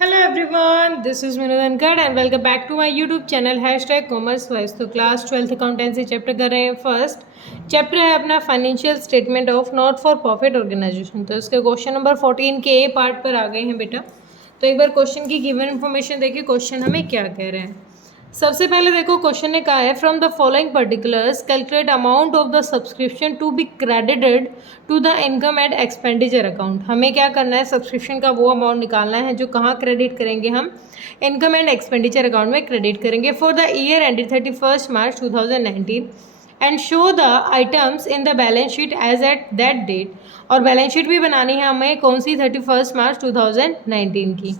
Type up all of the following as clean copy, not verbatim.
Hello everyone, this is Vinod Ankar and welcome back to my YouTube channel #commercewise। तो class 12th accountancy chapter कर रहे हैं। First chapter है अपना financial statement of not for profit organisation. तो इसके question number 14 के ए part पर आ गए हैं बेटा। तो एक बार क्वेश्चन की गिवन इन्फॉर्मेशन देखिए, क्वेश्चन हमें क्या कह रहे हैं। सबसे पहले देखो, क्वेश्चन ने कहा है from the following particulars calculate amount of the subscription to be credited to the income and expenditure account. हमें क्या करना है, सब्सक्रिप्शन का वो अमाउंट निकालना है जो कहाँ क्रेडिट करेंगे, हम इनकम एंड एक्सपेंडिचर अकाउंट में क्रेडिट करेंगे for the year ended 31 March 2019 and show the items in the balance sheet as at that date. और बैलेंस शीट भी बनानी है हमें कौन सी, 31 मार्च 2019 की।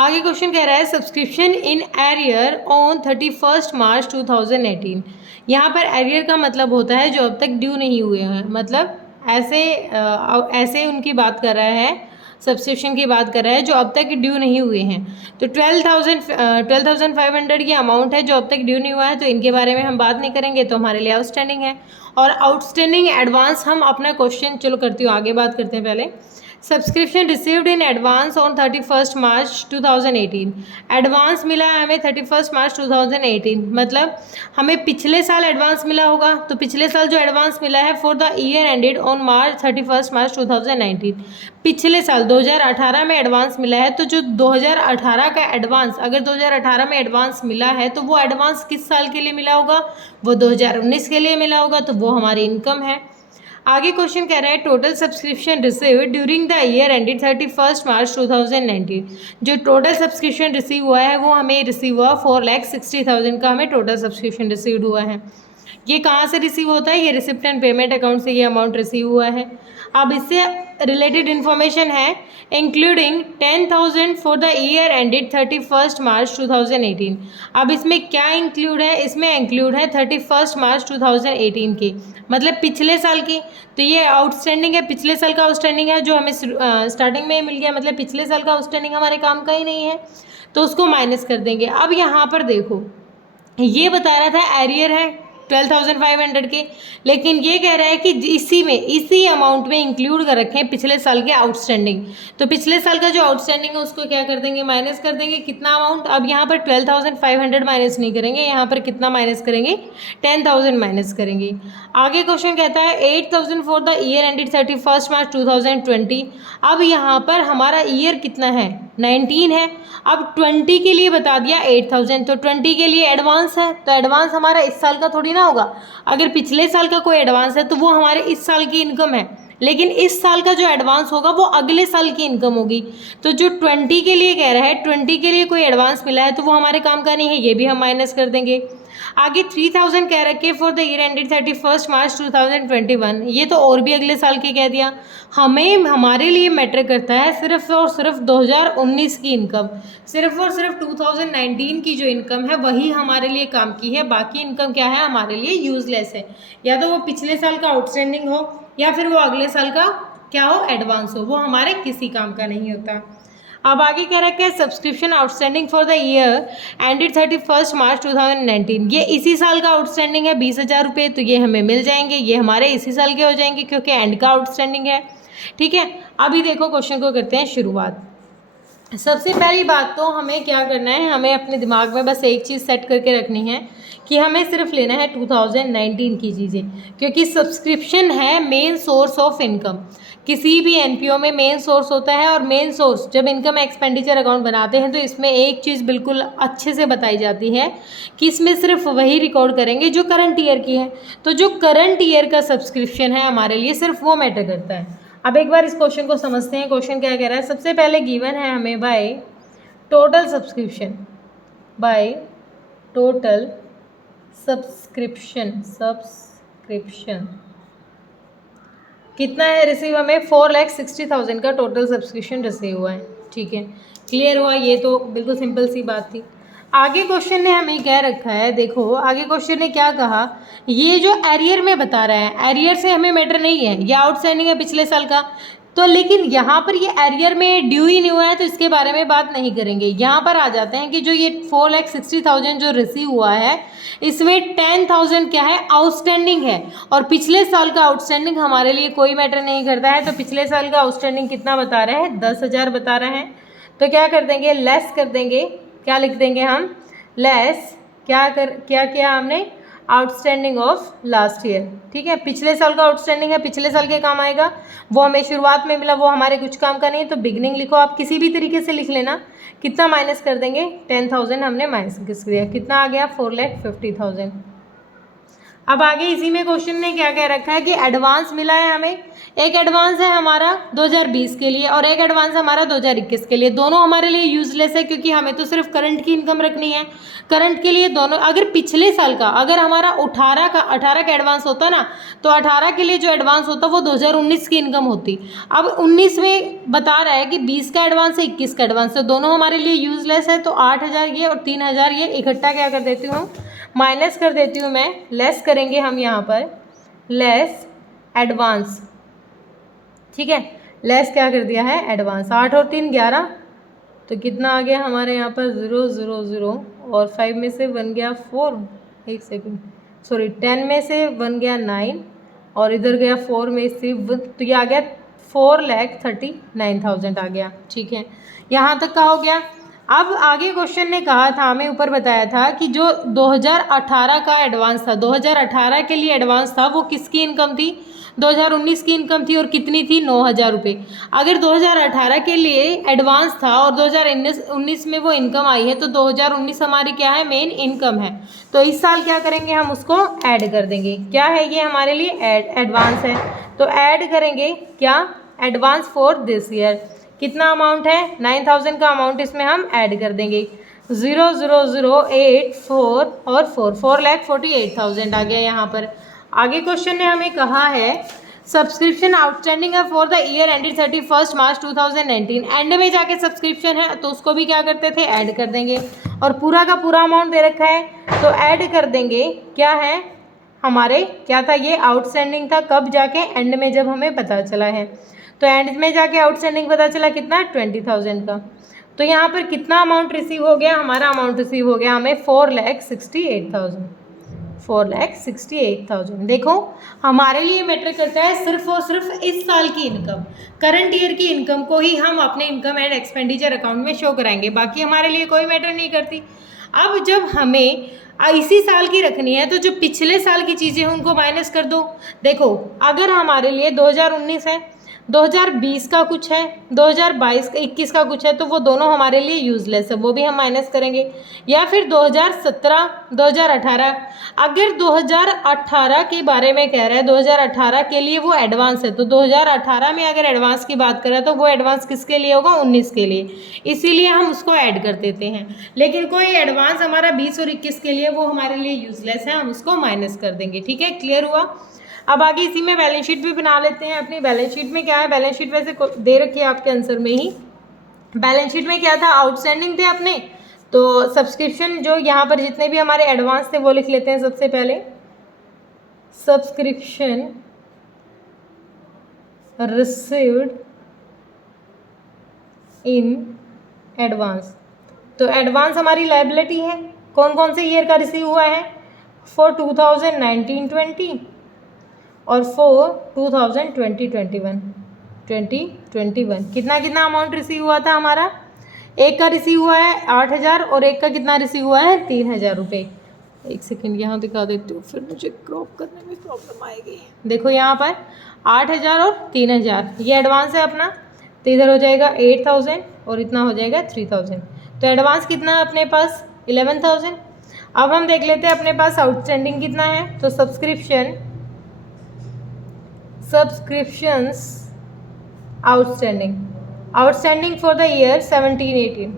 आगे क्वेश्चन कह रहा है सब्सक्रिप्शन इन एरियर ऑन 31 मार्च 2018। यहाँ पर एरियर का मतलब होता है जो अब तक ड्यू नहीं हुए हैं, मतलब ऐसे उनकी बात कर रहा है, सब्सक्रिप्शन की बात कर रहा है जो अब तक ड्यू नहीं हुए हैं। तो 12,500 की अमाउंट है जो अब तक ड्यू नहीं हुआ है, तो इनके बारे में हम बात नहीं करेंगे, तो हमारे लिए आउटस्टैंडिंग है। और आउटस्टैंडिंग एडवांस हम अपना क्वेश्चन चलो करती हूँ आगे बात करते हैं। पहले subscription received in advance on 31 March 2018। Advance मिला है हमें 31 मार्च 2018, मतलब हमें पिछले साल एडवांस मिला होगा। तो पिछले साल जो एडवांस मिला है for the year ended on March 31 March 2019, पिछले साल 2018 में एडवांस मिला है। तो जो 2018 का एडवांस, अगर 2018 में एडवांस मिला है तो वो एडवांस किस साल के लिए मिला होगा, वो 2019 के लिए मिला होगा, तो वो हमारी इनकम है। आगे क्वेश्चन कह रहा है total subscription received during the year ended 31 March 2019। जो टोटल सब्सक्रिप्शन रिसीव हुआ है वो हमें रिसीव हुआ 4,60,000 का, हमें टोटल सब्सक्रिप्शन रिसीव हुआ है। ये कहाँ से रिसीव होता है, ये रिसिप्ट एंड पेमेंट अकाउंट से ये अमाउंट रिसीव हुआ है। अब इससे रिलेटेड इन्फॉर्मेशन है including 10,000 for the year ended 31 मार्च 2018। अब इसमें क्या इंक्लूड है, इसमें इंक्लूड है 31 मार्च 2018 की, मतलब पिछले साल की। तो ये आउटस्टैंडिंग है, पिछले साल का आउटस्टैंडिंग है जो हमें स्टार्टिंग में मिल गया, मतलब पिछले साल का आउटस्टैंडिंग हमारे काम का ही नहीं है, तो उसको माइनस कर देंगे। अब यहाँ पर देखो, ये बता रहा था एरियर है 12,500 के, लेकिन ये कह रहा है कि इसी अमाउंट में इंक्लूड कर रखे हैं पिछले साल के आउटस्टैंडिंग। तो पिछले साल का जो आउटस्टैंडिंग है उसको क्या कर देंगे, माइनस कर देंगे। कितना अमाउंट, अब यहाँ पर 12,500 माइनस नहीं करेंगे, यहाँ पर कितना माइनस करेंगे, 10,000 माइनस करेंगे। आगे क्वेश्चन कहता है 8,000 फॉर द ईयर एंडेड 31 मार्च 2020। अब यहाँ पर हमारा ईयर कितना है, 19 है। अब 20 के लिए बता दिया 8,000, तो 20 के लिए एडवांस है, तो एडवांस हमारा इस साल का थोड़ी ना होगा। अगर पिछले साल का कोई एडवांस है तो वो हमारे इस साल की इनकम है, लेकिन इस साल का जो एडवांस होगा वो अगले साल की इनकम होगी। तो जो 20 के लिए कह रहा है, 20 के लिए कोई एडवांस मिला है तो वो हमारे काम का नहीं है, ये भी हम माइनस कर देंगे। आगे 3,000 कह रखे फॉर द ईयर एंडेड 31 मार्च 2021, ये तो और भी अगले साल के कह दिया। हमें हमारे लिए मैटर करता है सिर्फ और सिर्फ 2019 की इनकम, सिर्फ और सिर्फ 2019 की जो इनकम है वही हमारे लिए काम की है। बाकी इनकम क्या है, हमारे लिए यूजलेस है। या तो वो पिछले साल का आउटस्टैंडिंग हो या फिर वो अगले साल का क्या हो, एडवांस हो, वो हमारे किसी काम का नहीं होता। अब आगे कह रखा है subscription outstanding for the year ended 31 March 2019। ये इसी साल का आउटस्टैंडिंग है 20,000 रुपये, तो ये हमें मिल जाएंगे, ये हमारे इसी साल के हो जाएंगे क्योंकि एंड का आउटस्टैंडिंग है। ठीक है, अभी देखो क्वेश्चन को करते हैं शुरुआत। सबसे पहली बात तो हमें क्या करना है, हमें अपने दिमाग में बस एक चीज़ सेट करके रखनी है कि हमें सिर्फ लेना है 2019 की चीज़ें, क्योंकि सब्सक्रिप्शन है मेन सोर्स ऑफ इनकम। किसी भी एनपीओ में मेन सोर्स होता है, और मेन सोर्स जब इनकम एक्सपेंडिचर अकाउंट बनाते हैं तो इसमें एक चीज़ बिल्कुल अच्छे से बताई जाती है कि इसमें सिर्फ वही रिकॉर्ड करेंगे जो करंट ईयर की है। तो जो करंट ईयर का सब्सक्रिप्शन है हमारे लिए सिर्फ वो मैटर करता है। अब एक बार इस क्वेश्चन को समझते हैं। क्वेश्चन क्या कह रहा है, सबसे पहले गिवन है हमें by total subscription, by total subscription कितना है रिसीव, हमें 4,60,000 का टोटल सब्सक्रिप्शन रिसीव हुआ है। ठीक है, क्लियर हुआ, ये तो बिल्कुल सिंपल सी बात थी। आगे क्वेश्चन ने हमें क्या रखा है, देखो आगे क्वेश्चन ने क्या कहा, ये जो एरियर में बता रहा है, एरियर से हमें मैटर नहीं है, ये आउटस्टैंडिंग है पिछले साल का। तो लेकिन यहाँ पर ये एरियर में ड्यू ही नहीं हुआ है तो इसके बारे में बात नहीं kरेंगे। यहाँ पर आ जाते हैं कि जो ये 4,60,000 जो रिसीव हुआ है इसमें 10,000 क्या है, आउटस्टैंडिंग है, और पिछले साल का आउटस्टैंडिंग हमारे लिए कोई मैटर नहीं करता है। तो पिछले साल का आउटस्टैंडिंग कितना बता रहे हैं, 10,000 बता रहे हैं। तो क्या कर देंगे, लेस कर देंगे, क्या लिख देंगे हम, लेस क्या किया हमने, आउटस्टैंडिंग ऑफ लास्ट ईयर। ठीक है, पिछले साल का आउटस्टैंडिंग है, पिछले साल के काम आएगा, वो हमें शुरुआत में मिला, वो हमारे कुछ काम का नहीं है, तो बिगनिंग लिखो, आप किसी भी तरीके से लिख लेना। कितना माइनस कर देंगे, 10,000 हमने माइनस कर दिया, कितना आ गया, 4,50,000। अब आगे इसी में क्वेश्चन ने क्या कह रखा है कि एडवांस मिला है हमें, एक एडवांस है हमारा 2020 के लिए और एक एडवांस हमारा 2021 के लिए। दोनों हमारे लिए यूजलेस है क्योंकि हमें तो सिर्फ करंट की इनकम रखनी है। करंट के लिए दोनों, अगर पिछले साल का, अगर हमारा 18 का एडवांस होता ना, तो 18 के लिए जो एडवांस होता वो 2019 की इनकम होती। अब 19 में बता रहा है कि 20 का एडवांस है, 21 का एडवांस है, दोनों हमारे लिए यूजलेस है। तो 8,000 ये और 3,000 ये इकट्ठा क्या कर देती हूँ, माइनस कर देती हूँ मैं, लेस करेंगे हम यहाँ पर, लेस एडवांस। ठीक है, लेस क्या कर दिया है, एडवांस। 8 और 3 11, तो कितना आ गया हमारे यहाँ पर 0 0 0 और 5 में से 1 गया 4, एक सेकेंड, सॉरी 10 में से 1 गया 9 और इधर गया 4 में से 1, तो ये आ गया 4,39,000 आ गया। ठीक है, यहाँ तक का हो गया। अब आगे क्वेश्चन ने कहा था, हमें ऊपर बताया था कि जो 2018 का एडवांस था, 2018 के लिए एडवांस था, वो किसकी इनकम थी, 2019 की इनकम थी और कितनी थी, 9,000 रुपये। अगर 2018 के लिए एडवांस था और 2019 में वो इनकम आई है, तो 2019 हमारी क्या है, मेन इनकम है। तो इस साल क्या करेंगे, हम उसको ऐड कर देंगे। क्या है ये हमारे लिए, एडवांस है, तो ऐड करेंगे क्या, एडवांस फॉर दिस ईयर। कितना अमाउंट है, 9,000 का अमाउंट इसमें हम ऐड कर देंगे। 0 0 0 8 4 और 4,48,000 आ गया यहाँ पर। आगे क्वेश्चन ने हमें कहा है सब्सक्रिप्शन आउटस्टैंडिंग है for the year ended 31 March 2019। And में जाके सब्सक्रिप्शन है तो उसको भी क्या करते थे, ऐड कर देंगे। और पूरा का पूरा अमाउंट दे रखा है तो ऐड कर देंगे। क्या है हमारे, क्या था ये, आउटस्टैंडिंग था, कब जाके, एंड में जब हमें पता चला है। तो एंड में जाके आउटस्टैंडिंग पता चला कितना, 20,000 का। तो यहाँ पर कितना अमाउंट रिसीव हो गया, हमारा अमाउंट रिसीव हो गया हमें 4,68,000, 4,68,000। देखो हमारे लिए मैटर करता है सिर्फ और सिर्फ इस साल की इनकम, करंट ईयर की इनकम को ही हम अपने इनकम एंड एक्सपेंडिचर अकाउंट में शो कराएंगे, बाकी हमारे लिए कोई मैटर नहीं करती। अब जब हमें इसी साल की रखनी है तो जो पिछले साल की चीज़ें हैं उनको माइनस कर दो। देखो अगर हमारे लिए 2019 है, 2020 का कुछ है, 2022 का 21 का कुछ है, तो वो दोनों हमारे लिए यूजलेस है, वो भी हम माइनस करेंगे। या फिर 2017 2018, अगर 2018 के बारे में कह रहा है, 2018 के लिए वो एडवांस है, तो 2018 में अगर एडवांस की बात करें तो वो एडवांस किसके लिए होगा, 19 के लिए, इसीलिए हम उसको ऐड कर देते हैं। लेकिन कोई एडवांस हमारा 20 और 21 के लिए वो हमारे लिए यूजलेस है, हम उसको माइनस कर देंगे। ठीक है, क्लियर हुआ। अब आगे इसी में बैलेंस शीट भी बना लेते हैं। अपनी बैलेंस शीट में क्या है, बैलेंस शीट वैसे दे रखी है आपके आंसर में ही। बैलेंस शीट में क्या था, आउटस्टैंडिंग थे अपने, तो सब्सक्रिप्शन जो यहाँ पर जितने भी हमारे एडवांस थे वो लिख लेते हैं। सबसे पहले सब्सक्रिप्शन रिसीव्ड इन एडवांस, तो एडवांस हमारी लायबिलिटी है। कौन कौन से ईयर का रिसीव हुआ है, फॉर 2019-20 और फॉर 2020-21 कितना कितना अमाउंट रिसीव हुआ था हमारा, एक का रिसीव हुआ है 8,000 और एक का कितना रिसीव हुआ है 3,000 रुपये। एक सेकेंड यहाँ दिखा देती हूँ, फिर मुझे क्रॉप करने में प्रॉब्लम आएगी। देखो यहाँ पर 8,000 और 3,000 ये एडवांस है अपना, तो इधर हो जाएगा 8,000 और इतना हो जाएगा 3,000। तो एडवांस कितना है अपने पास, 11,000। अब हम देख लेते हैं अपने पास आउटस्टैंडिंग कितना है। तो subscriptions outstanding for the year 17-18।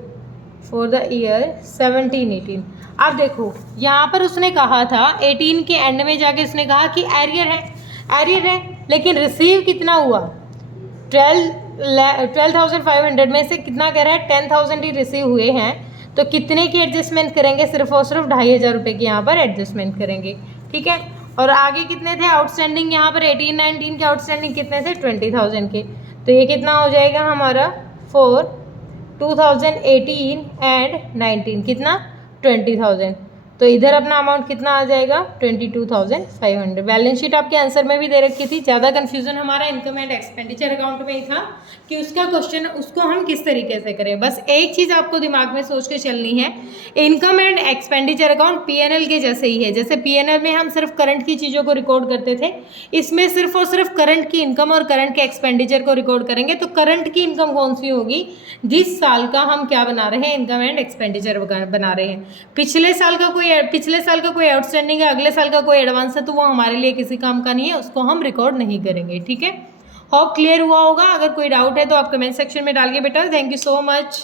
अब देखो यहाँ पर उसने कहा था 18 के एंड में जाके उसने कहा कि एरियर है, लेकिन रिसीव कितना हुआ, 12,500 में से कितना कह रहा है, 10,000 ही रिसीव हुए हैं। तो कितने की एडजस्टमेंट करेंगे, सिर्फ और सिर्फ 2,500 रुपये की यहाँ पर एडजस्टमेंट करेंगे। ठीक है, और आगे कितने थे आउटस्टैंडिंग, यहाँ पर 18-19 के आउटस्टैंडिंग कितने थे, 20,000 के। तो ये कितना हो जाएगा हमारा, फॉर 2018 एंड 19 कितना, 20,000। तो इधर अपना अमाउंट कितना आ जाएगा 22,500। बैलेंस शीट आपके आंसर में भी दे रखी थी। ज़्यादा कन्फ्यूजन हमारा इनकम एंड एक्सपेंडिचर अकाउंट में ही था कि उसका क्वेश्चन उसको हम किस तरीके से करें। बस एक चीज़ आपको दिमाग में सोच के चलनी है, income and expenditure account PNL के जैसे ही है। जैसे पीएनएल में हम सिर्फ करंट की चीज़ों को रिकॉर्ड करते थे, इसमें सिर्फ और सिर्फ करंट की इनकम और करंट के एक्सपेंडिचर को रिकॉर्ड करेंगे। तो करंट की इनकम कौन सी होगी, जिस साल का हम क्या बना रहे हैं, इनकम एंड एक्सपेंडिचर बना रहे हैं। पिछले साल का कोई आउटस्टैंडिंग है, अगले साल का कोई एडवांस है, तो वो हमारे लिए किसी काम का नहीं है, उसको हम रिकॉर्ड नहीं करेंगे। ठीक है, होप क्लियर हुआ होगा। अगर कोई डाउट है तो आप कमेंट सेक्शन में डालिए बेटा। Thank you so much.